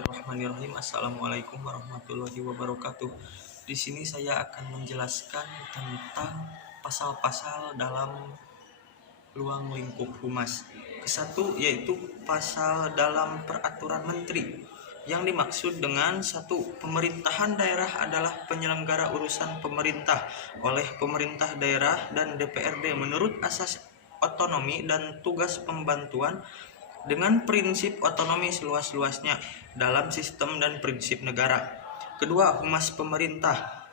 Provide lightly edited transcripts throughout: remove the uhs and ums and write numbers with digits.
Bismillahirrahmanirrahim. Assalamualaikum warahmatullahi wabarakatuh. Di sini saya akan menjelaskan tentang pasal-pasal dalam ruang lingkup humas. Kesatu yaitu pasal dalam peraturan menteri. Yang dimaksud dengan satu, pemerintahan daerah adalah penyelenggara urusan pemerintah oleh pemerintah daerah dan DPRD menurut asas otonomi dan tugas pembantuan dengan prinsip otonomi seluas-luasnya dalam sistem dan prinsip negara. Kedua, humas pemerintah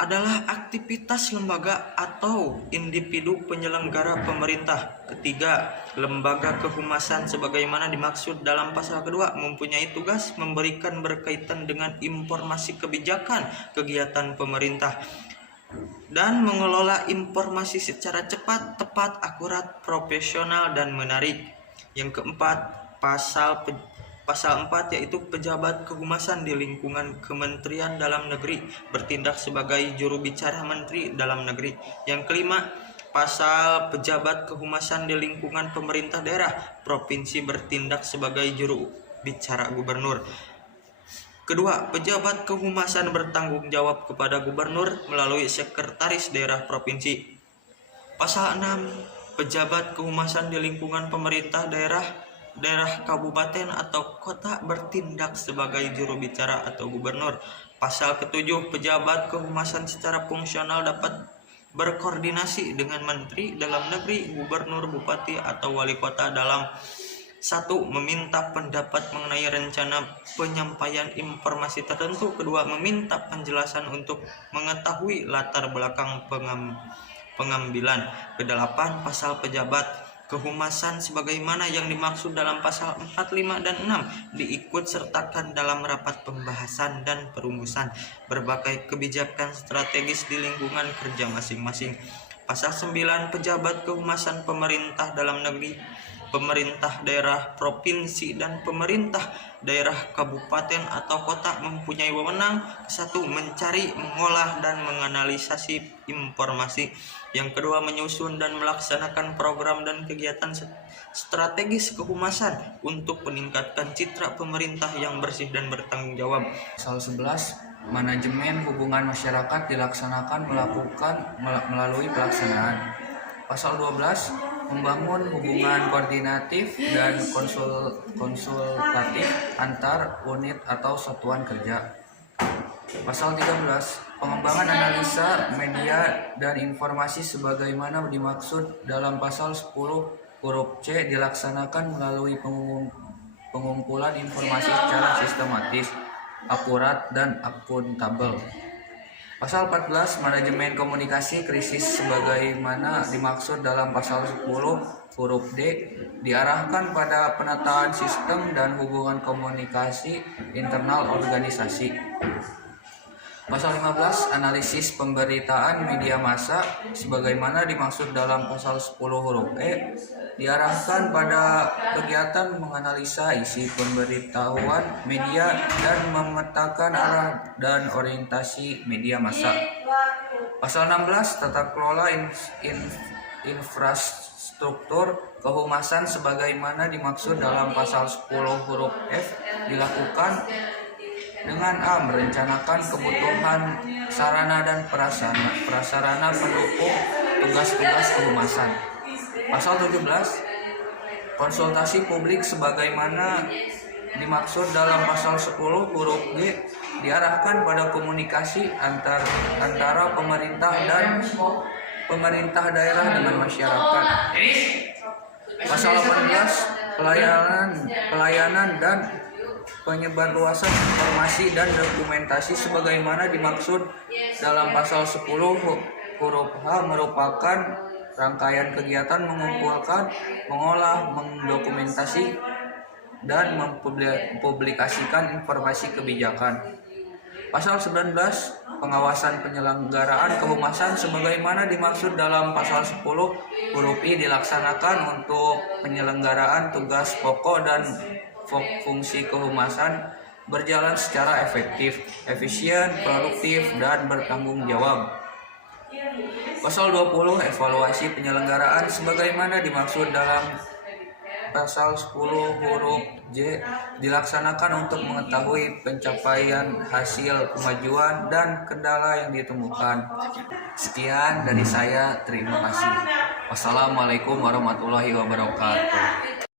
adalah aktivitas lembaga atau individu penyelenggara pemerintah. Ketiga, lembaga kehumasan sebagaimana dimaksud dalam pasal kedua mempunyai tugas memberikan berkaitan dengan informasi kebijakan kegiatan pemerintah dan mengelola informasi secara cepat, tepat, akurat, profesional, dan menarik. Yang keempat, pasal 4 yaitu pejabat kehumasan di lingkungan Kementerian Dalam Negeri bertindak sebagai juru bicara Menteri Dalam Negeri. Yang kelima, pasal pejabat kehumasan di lingkungan pemerintah daerah provinsi bertindak sebagai juru bicara gubernur. Kedua, pejabat kehumasan bertanggung jawab kepada gubernur melalui sekretaris daerah provinsi. Pasal 6, pejabat kehumasan di lingkungan pemerintah daerah kabupaten atau kota bertindak sebagai juru bicara atau gubernur. Pasal ke-7, pejabat kehumasan secara fungsional dapat berkoordinasi dengan menteri dalam negeri, gubernur, bupati, atau wali kota dalam satu, meminta pendapat mengenai rencana penyampaian informasi tertentu. Kedua, meminta penjelasan untuk mengetahui latar belakang pengambilan. Kedelapan, pasal pejabat kehumasan sebagaimana yang dimaksud dalam pasal 4, 5, dan 6 diikut sertakan dalam rapat pembahasan dan perumusan berbagai kebijakan strategis di lingkungan kerja masing-masing. Pasal 9, pejabat kehumasan pemerintah dalam negeri, pemerintah daerah provinsi, dan pemerintah daerah kabupaten atau kota mempunyai wewenang satu, mencari, mengolah, dan menganalisasi informasi. Yang kedua, menyusun dan melaksanakan program dan kegiatan strategis kehumasan untuk meningkatkan citra pemerintah yang bersih dan bertanggung jawab. Pasal 11, manajemen hubungan masyarakat dilaksanakan melalui pelaksanaan. Pasal 12, membangun hubungan koordinatif dan konsultatif antar unit atau satuan kerja. Pasal 13, pengembangan analisa media dan informasi sebagaimana dimaksud dalam pasal 10 huruf C dilaksanakan melalui pengumpulan informasi secara sistematis, akurat, dan akuntabel. Pasal 14, manajemen komunikasi krisis sebagaimana dimaksud dalam pasal 10 huruf D diarahkan pada penataan sistem dan hubungan komunikasi internal organisasi. Pasal 15, analisis pemberitaan media massa sebagaimana dimaksud dalam pasal 10 huruf E diarahkan pada kegiatan menganalisa isi pemberitahuan media dan memetakan arah dan orientasi media massa. Pasal 16, tata kelola infrastruktur kehumasan sebagaimana dimaksud dalam pasal 10 huruf F dilakukan dengan A. Merencanakan kebutuhan sarana dan prasarana pendukung tugas-tugas kehumasan. Pasal 17, konsultasi publik sebagaimana dimaksud dalam pasal 10 huruf G diarahkan pada komunikasi antara pemerintah dan pemerintah daerah dengan masyarakat. Pasal 18, pelayanan dan penyebarluasan informasi dan dokumentasi sebagaimana dimaksud dalam pasal 10 huruf H merupakan rangkaian kegiatan mengumpulkan, mengolah, mendokumentasi, dan mempublikasikan informasi kebijakan. Pasal 19, pengawasan penyelenggaraan kehumasan sebagaimana dimaksud dalam pasal 10 huruf I dilaksanakan untuk penyelenggaraan tugas pokok dan fungsi kehumasan berjalan secara efektif, efisien, produktif, dan bertanggung jawab. Pasal 20, evaluasi penyelenggaraan sebagaimana dimaksud dalam pasal 10 huruf J dilaksanakan untuk mengetahui pencapaian hasil kemajuan dan kendala yang ditemukan. Sekian dari saya, terima kasih. Wassalamualaikum warahmatullahi wabarakatuh.